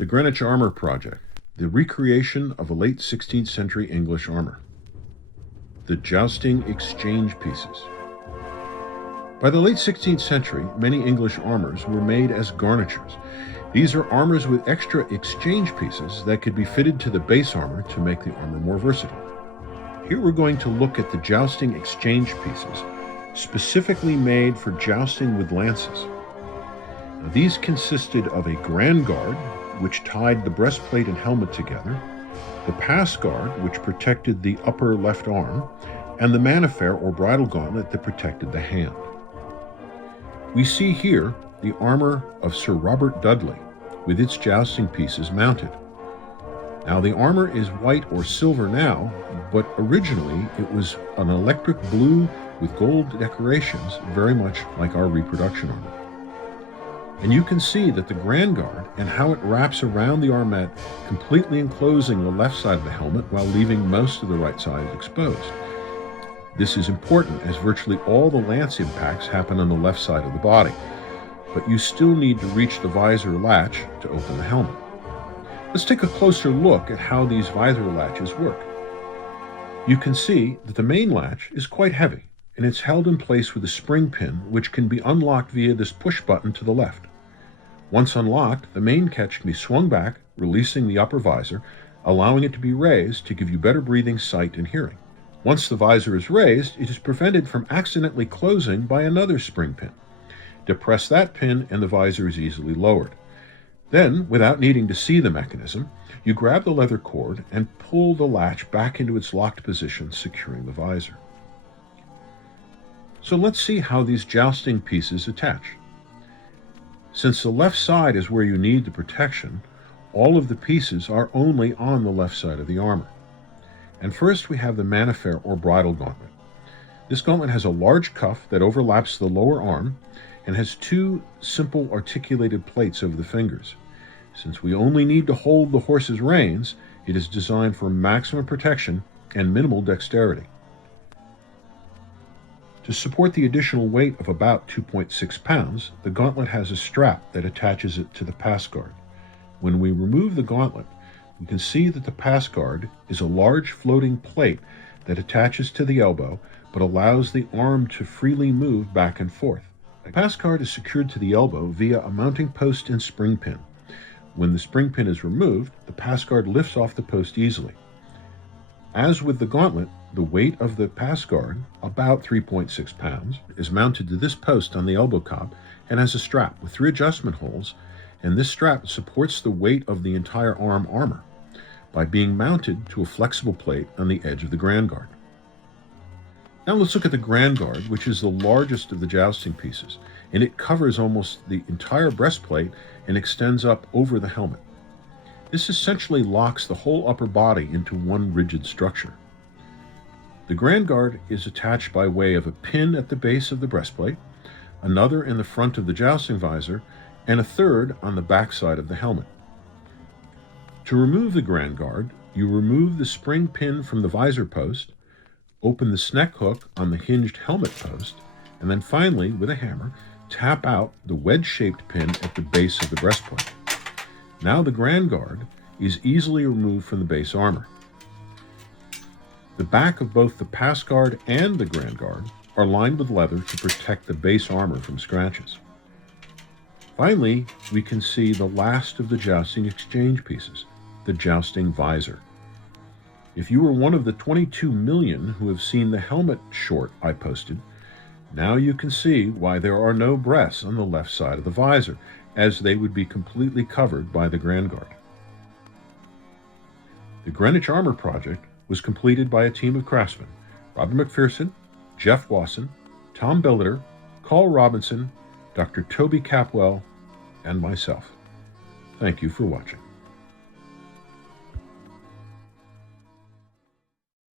The Greenwich Armour project, the recreation of a late 16th century English armor. The Jousting exchange pieces. By the late 16th century, many English armors were made as garnitures. These are armors with extra exchange pieces that could be fitted to the base armor to make the armor more versatile. Here we're going to look at the jousting exchange pieces, specifically made for jousting with lances. Now, these consisted of a grand guard, which tied the breastplate and helmet together, the pass guard, which protected the upper left arm, and the manifaire or bridle gauntlet that protected the hand. We see here the armor of Sir Robert Dudley, with its jousting pieces mounted. Now, the armor is white or silver now, but originally it was an electric blue with gold decorations, very much like our reproduction armor. And you can see that the grand guard and how it wraps around the armlet, completely enclosing the left side of the helmet while leaving most of the right side exposed. This is important as virtually all the lance impacts happen on the left side of the body, but you still need to reach the visor latch to open the helmet. Let's take a closer look at how these visor latches work. You can see that the main latch is quite heavy, and it's held in place with a spring pin which can be unlocked via this push button to the left. Once unlocked, the main catch can be swung back, releasing the upper visor, allowing it to be raised to give you better breathing, sight, and hearing. Once the visor is raised, it is prevented from accidentally closing by another spring pin. Depress that pin and the visor is easily lowered. Then, without needing to see the mechanism, you grab the leather cord and pull the latch back into its locked position, securing the visor. So let's see how these jousting pieces attach. Since the left side is where you need the protection, all of the pieces are only on the left side of the armor. And first we have the manifaire or bridle gauntlet. This gauntlet has a large cuff that overlaps the lower arm and has two simple articulated plates over the fingers. Since we only need to hold the horse's reins, it is designed for maximum protection and minimal dexterity. To support the additional weight of about 2.6 pounds, the gauntlet has a strap that attaches it to the pass guard. When we remove the gauntlet, we can see that the pass guard is a large floating plate that attaches to the elbow but allows the arm to freely move back and forth. The pass guard is secured to the elbow via a mounting post and spring pin. When the spring pin is removed, the pass guard lifts off the post easily. As with the gauntlet, the weight of the pass guard, about 3.6 pounds, is mounted to this post on the elbow cob and has a strap with 3 adjustment holes, and this strap supports the weight of the entire arm armor by being mounted to a flexible plate on the edge of the grand guard. Now let's look at the grand guard, which is the largest of the jousting pieces, and it covers almost the entire breastplate and extends up over the helmet. This essentially locks the whole upper body into one rigid structure. The grand guard is attached by way of a pin at the base of the breastplate, another in the front of the jousting visor, and a third on the back side of the helmet. To remove the grand guard, you remove the spring pin from the visor post, open the sneck hook on the hinged helmet post, and then finally, with a hammer, tap out the wedge-shaped pin at the base of the breastplate. Now the grand guard is easily removed from the base armor. The back of both the pass guard and the grand guard are lined with leather to protect the base armor from scratches. Finally, we can see the last of the jousting exchange pieces, the jousting visor. If you were one of the 22 million who have seen the helmet short I posted, now you can see why there are no breasts on the left side of the visor, as they would be completely covered by the grand guard. The Greenwich Armour project was completed by a team of craftsmen: Robert McPherson, Jeff Wasson, Tom Billiter, Carl Robinson, Dr. Toby Capwell, and myself. Thank you for watching.